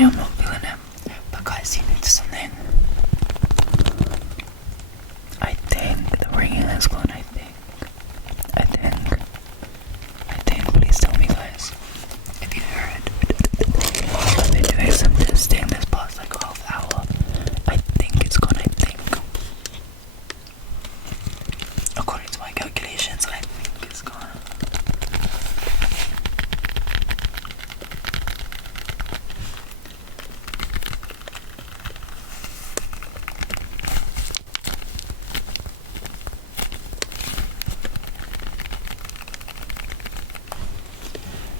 Today I'm not feeling it, but guys, you need something. I think the ringing is gone. I think. Please tell me, guys, if you hear it. I've been doing some testing this past like half hour. I think it's gone. I think. According to my calculations, I think it's gone.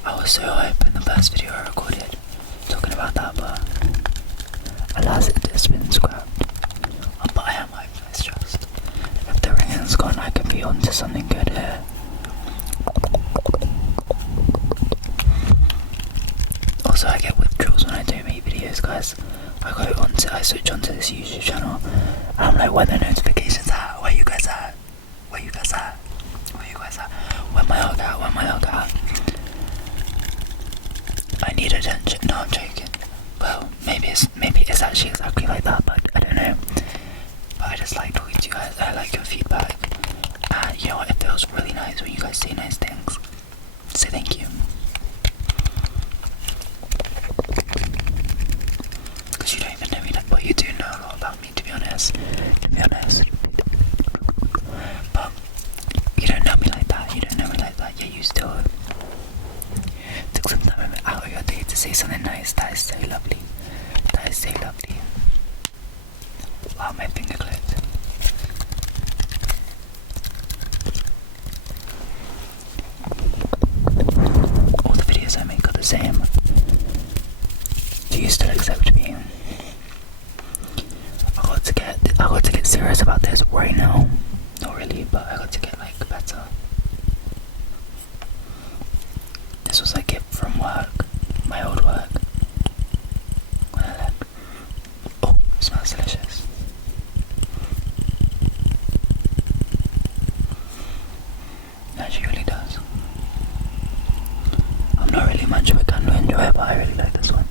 I was so hyped in the first video I recorded talking about that, but alas, it has been scrapped. But I am hyped, let's just. If the ringing's gone, I could be onto something good here. Also, I get withdrawals when I don't make videos, guys. I switch onto this YouTube channel, and I'm like, where the notifications at? Where you guys at? Where you guys at? Where my hug at? I need attention. No, I'm joking. Well, maybe it's actually exactly like that, but I don't know. But I just like talking to you guys. I like your feedback, and you know what? It feels really nice when you guys say nice things. So thank you. Because you don't even know me, but you do know a lot about me, to be honest. But you don't know me like that. Yeah, you still took some time out of your day to say something nice. That is so lovely. Wow, my finger clipped. All the videos I make are the same. Do you still accept me? I got to get serious about this right now. Not really, but I got to get like better. This was a gift from work, my old work. When I left. Oh, it smells delicious. It actually really does. I'm not really much of a candle enjoyer, but I really like this one.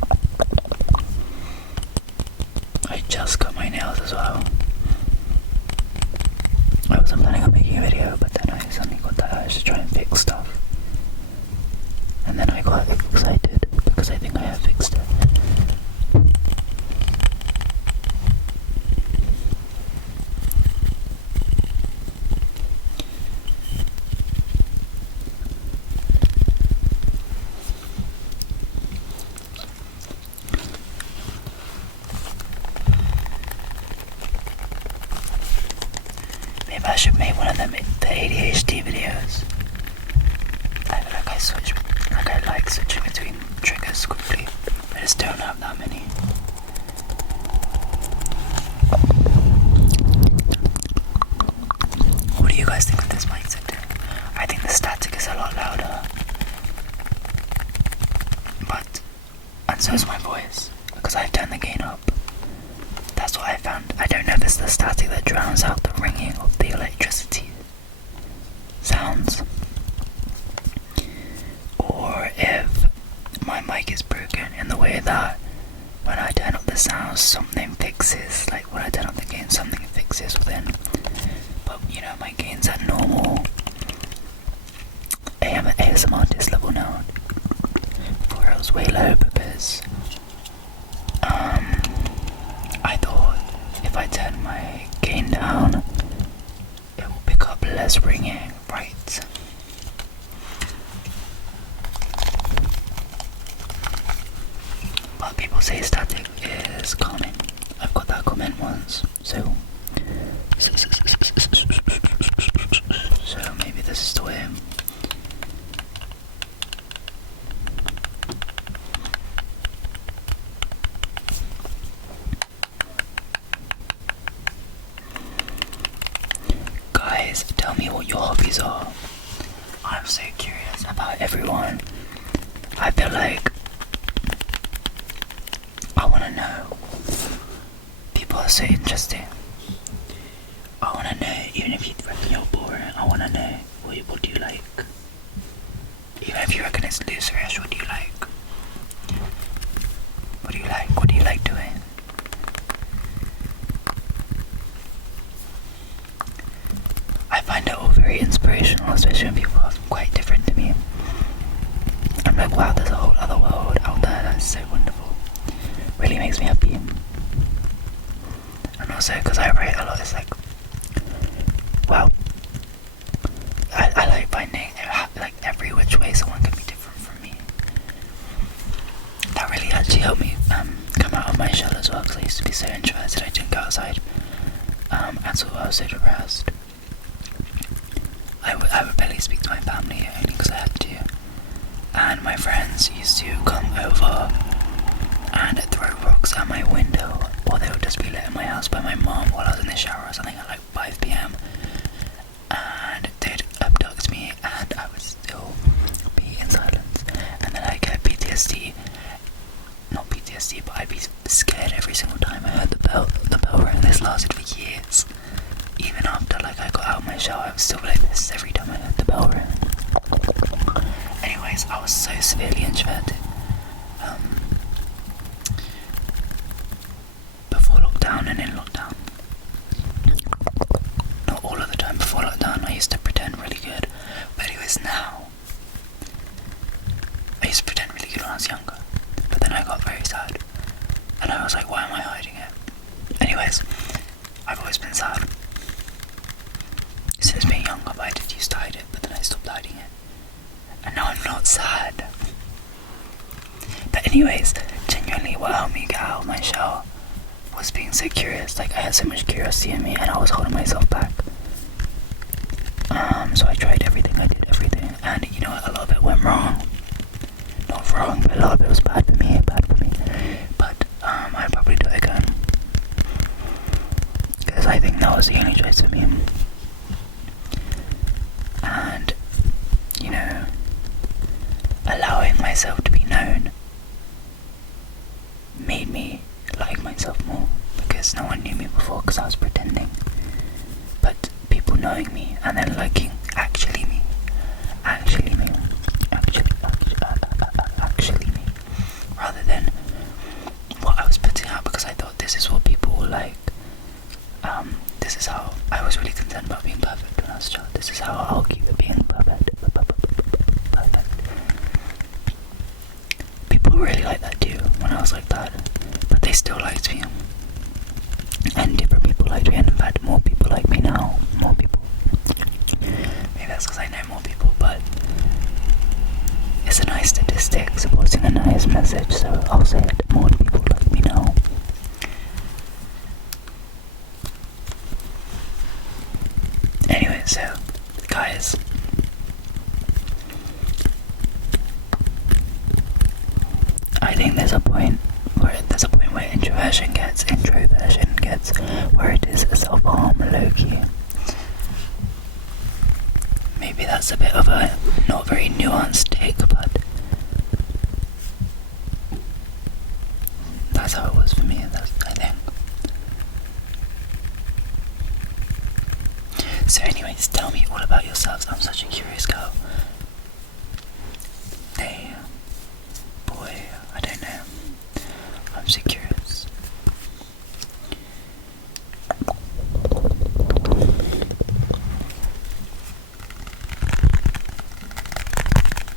I just cut my nails as well. I wasn't planning on making a video, but then I suddenly got that urge to try and fix stuff. And then I got excited because I think I have fixed it. Maybe I should make one of them, the ADHD videos. I feel like I like switching between triggers quickly. I just don't have that many. What do you guys think of this mic setting? I think the static is a lot louder. And so is my voice, because I've turned the gain up. That's what I found. I don't know if it's the static that drowns out the ringing of the electricity sounds, or if my mic is broken in the way that when I turn up the sound, something fixes. Like when I turn up the gain, something fixes within. But you know, my gain's at normal ASM artist level now. Before it was way low because I thought if I turn my gain down, it will pick up less ringing, right? But people say static is calming. I've got that comment once, so maybe this is the way. Guys, tell me what your hobbies are. I'm so curious about everyone. I feel like I want to know. People are so interesting. I want to know, even if you reckon you're boring, I want to know what do you like. Even if you reckon it's looserish, what do you like? What do you like? what do you like doing? I find it all very inspirational, especially when people are quite different to me. I'm like, wow, there's a whole other world out there that's so wonderful. Really makes me happy. And also, because I write a lot, it's like, wow, I like finding like every which way someone can be different from me. That really actually helped me come out of my shell as well, because I used to be so introverted, I didn't go outside at all. I was so depressed. I would barely speak to my family, only because I had to. And my friends used to come over and throw rocks at my window, or they would just be lit in my house by my mom while I was in the shower or something at like 5 p.m. And they'd abduct me and I would still be in silence. And then I'd get PTSD. Not PTSD, but I'd be scared every single time I heard the bell ring. This lasted for years. Even after like I got out of my shower, I was still like this every time I heard the bell ring. Anyways, I was so severely introverted. Before lockdown and in lockdown. Not all of the time before lockdown, I used to pretend really good. But anyways, now, I used to pretend really good when I was younger. But then I got very sad. And I was like, why am I hiding it? Anyways, I've always been sad. Since being younger, but I did used to hide it, but then I stopped hiding it. And now I'm not sad. But anyways, genuinely what helped me get out of my shell was being so curious. Like, I had so much curiosity in me and I was holding myself back. So I tried everything, I did everything, and you know what, a lot of it went wrong. Not wrong, but a lot of it was bad for me. But I'd probably do it again. Because I think that was the only choice for me. And, you know, allowing myself to be known made me like myself more, because no one knew me before because I was pretending. But people knowing me and then liking actually me, rather than what I was putting out, because I thought this is what people will like. This is how I was really concerned about being perfect when I was a child. This is how I'll keep it being perfect. People really like that too when I was like that, but they still liked me. And different people liked me, and in fact more people like me now. More people. Maybe that's because I know more people, but it's a nice statistic supporting a nice message, so I'll say it. More people like me now. Anyway, so guys, I think there's a point where introversion gets where it is self-harm, low-key. Maybe that's a bit of a not very nuanced take, but that's how it was for me, I think. So anyways, tell me all about yourselves. I'm such a curious girl. Hey, boy, I don't know. I'm so curious.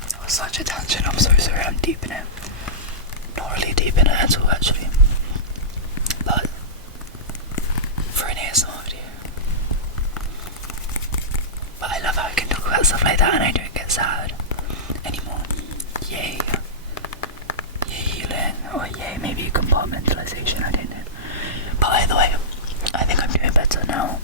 That was such a tangent. I'm so sorry. I'm deep in it. Not really deep in it at all, actually. But for an ASMR video. But I love how I can talk about stuff like that and I don't get sad anymore. Yay. Yay healing. Or yay maybe compartmentalization, I don't know. But either way, I think I'm doing better now.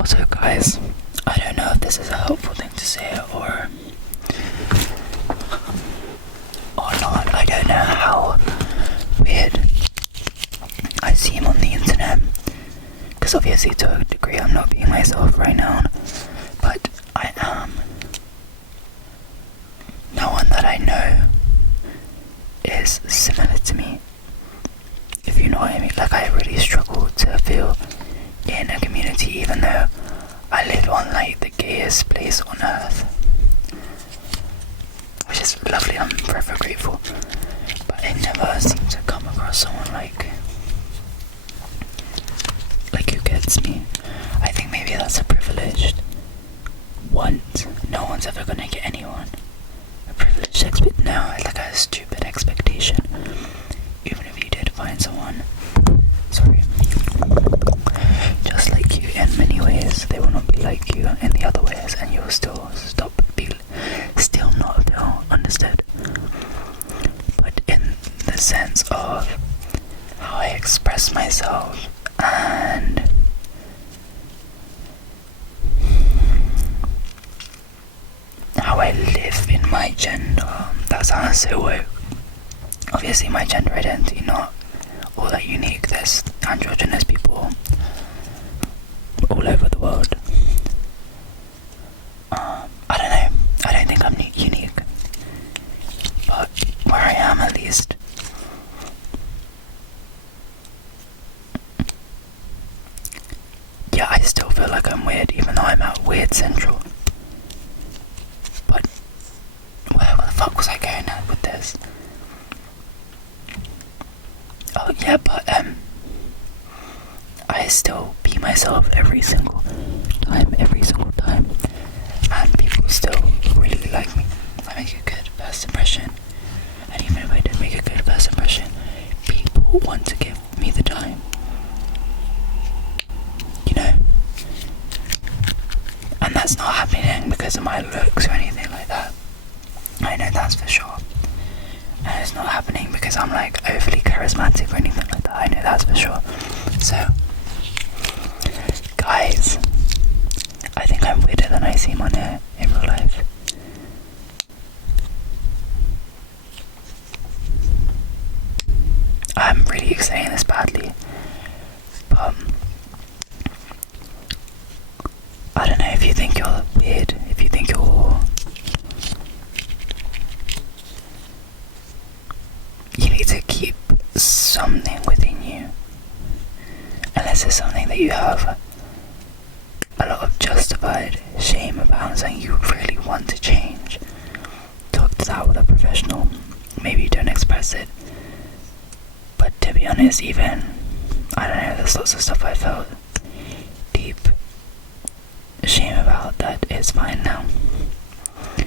Also guys, I don't know if this is a helpful thing to say or not. I don't know how weird because obviously to a degree I'm not being myself right now, but I am. No one that I know is similar to me, if you know what I mean. Like, I really struggle to feel in a community, even though I live on like the gayest place on earth, which is lovely. I'm forever grateful, but I never seem to come across someone like who gets me. I think maybe that's a privileged want. No one's ever gonna get anyone. A privileged no, like a stupid expectation. Even if you did find someone, sorry, just like you in many ways, they will not be like you in the other ways, and you will still not feel understood. But in the sense of how I express myself and how I live in my gender, that sounds so woke. Obviously my gender identity not all that unique. There's androgynous people all over the world. I don't know, I don't think I'm unique, but where I am at least, yeah, I still feel like I'm weird, even though I'm at Weird Central. But where the fuck was I going at with this? Oh yeah, but I still be myself every single time, and people still really like me. I make a good first impression, and even if I did make a good first impression, people want to give me the time, you know? And that's not happening because of my looks or anything like that. I know that's for sure. And it's not happening because I'm like overly charismatic or anything like that. I know that's for sure. So, guys, I think I'm weirder than I seem on here in real life. I'm really saying this badly, but I don't know, if you think you're weird, if you think you need to keep something within you, unless it's something that you have a lot of justified shame about, something you really want to change. Talk to that with a professional. Maybe you don't express it, but to be honest, even, I don't know, there's lots of stuff I felt deep shame about that is fine now. It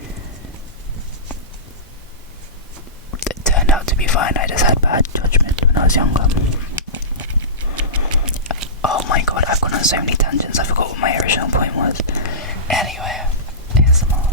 turned out to be fine. I just had bad judgment when I was younger. Oh my god, I've gone on so many tangents, I forgot what my original point was. Anyway, ASMR.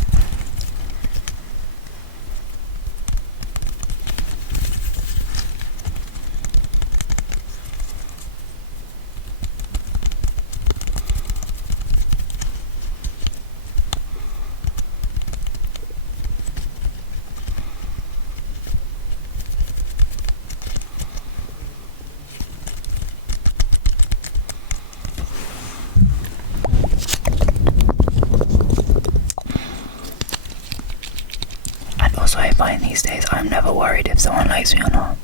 So I find these days I'm never worried if someone likes me or not.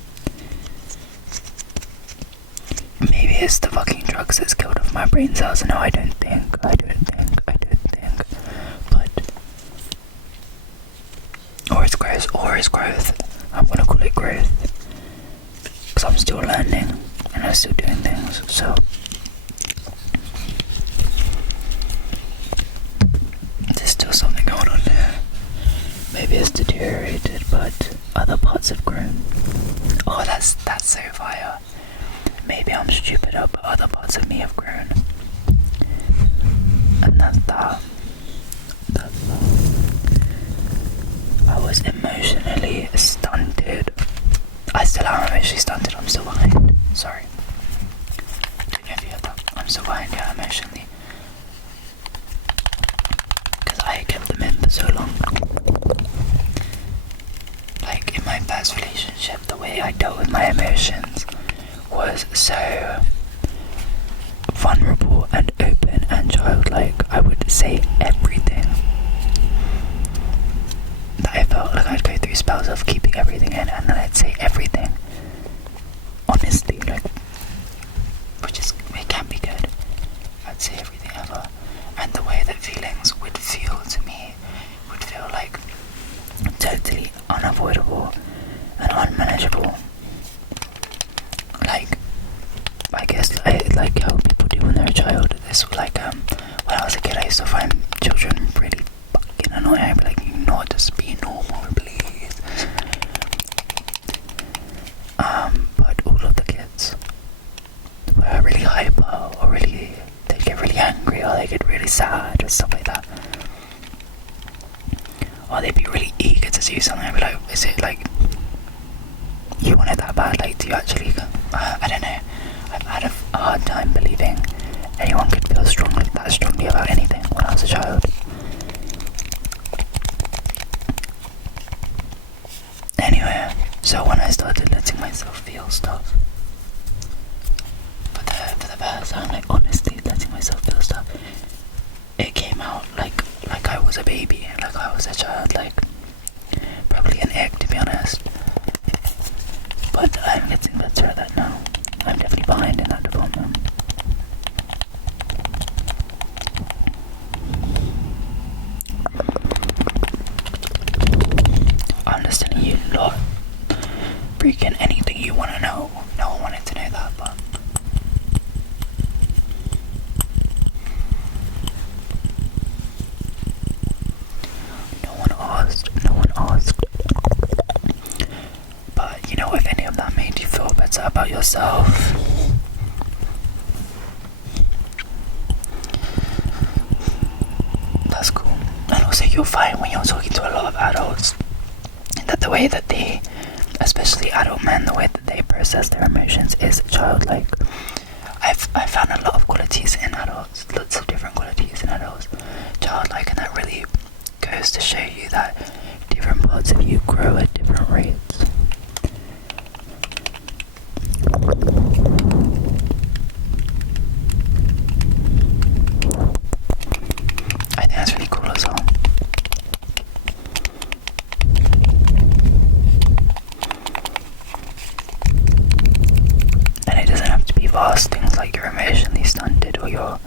Maybe it's the fucking drugs that's killed off my brain cells. No, I don't think. But, or it's growth. I'm gonna call it growth. Because I'm still learning and I'm still doing things, so. There's still something going on there. Maybe it's deteriorated, but other parts have grown. Oh, that's so fire. Maybe I'm stupider, but other parts of me have grown. And that's that. I was emotionally stunted. I still am emotionally stunted. I'm still behind. Sorry. Don't know if you heard that. I'm still behind, yeah, emotionally. Because I kept them in for so long. Like, in my first relationship, the way I dealt with my emotions was so vulnerable. child, like I would say everything that I felt. Like I'd go through spells of keeping everything in, and then I'd say everything honestly, like, which is, it can be good. I'd say everything ever, and the way that feelings would feel to me would feel like totally unavoidable and unmanageable. Like, I guess like how people do when they're a child. This like when I was a kid, I used to find children really fucking annoying. I'd be like, you not just be normal, please. But all of the kids were really hyper, or really, they'd get really angry, or they get really sad, or stuff like that. Or they'd be really eager to do something. I'd be like, is it like you want it that bad? Like, do you actually? I don't know. I've had a hard time believing anyone could feel that strongly about anything when I was a child. Anyway, so when I started letting myself feel stuff, for the first time, like honestly letting myself feel stuff, it came out like I was a baby, like I was a child, like probably an egg, to be honest. But I'm getting better at that now. I'm definitely behind in that department. I'm just telling you a lot. Freaking anything you want to know. No one wanted to know that, but no one asked. But you know, if any of that made you feel better about yourself, that's cool. And also you'll find when you're talking to a lot of adults that the way that they, especially adult men, the way that they process their emotions is childlike. I've found a lot of qualities in adults, lots of different qualities in adults, childlike, and that really goes to show you that different parts of you grow at different rates. I think that's really cool as well. And it doesn't have to be vast things like you're emotionally stunted or you're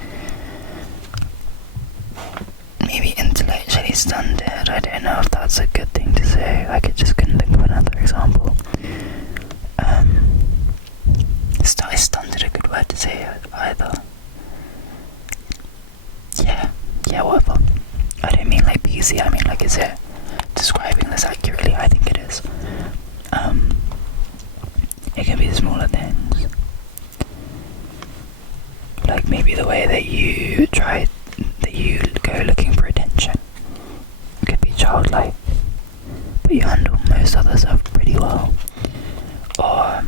maybe intellectually stunted. I don't know if that's a good thing to say. I just couldn't think of another example. Is stunted a good word to say either? Yeah, whatever. I don't mean like PC, I mean like, is it describing this accurately? I think it is. It can be smaller things. Like maybe the way that you go looking for attention. It could be childlike, but you handle most other stuff pretty well. Or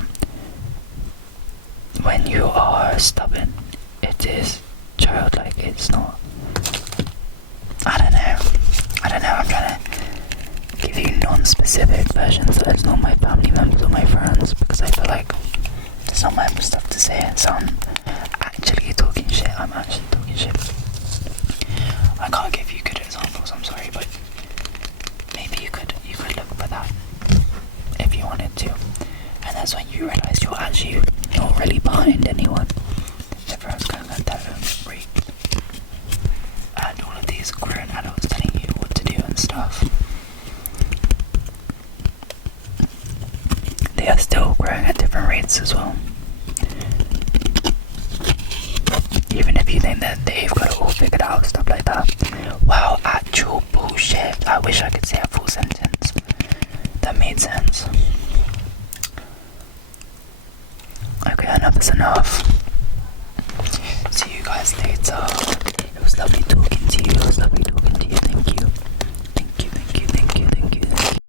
when you are stubborn, it is childlike, it's not. I don't know, I'm trying to give you non-specific versions that it's not my family members or my friends, because I feel like it's not my stuff to say, so I'm actually talking shit. I can't give you good examples, I'm sorry, but maybe you could look for that if you wanted to, and that's when you realise you're actually not really behind anyone. Everyone's going at their own rate, and all of these grown adults telling you what to do and stuff, they are still growing at different rates as well. Even if you think that they've got it all figured out, stuff like that. Wow, actual bullshit. I wish I could say a full sentence that made sense. Okay, enough is enough. See you guys later. It was lovely talking to you. Thank you.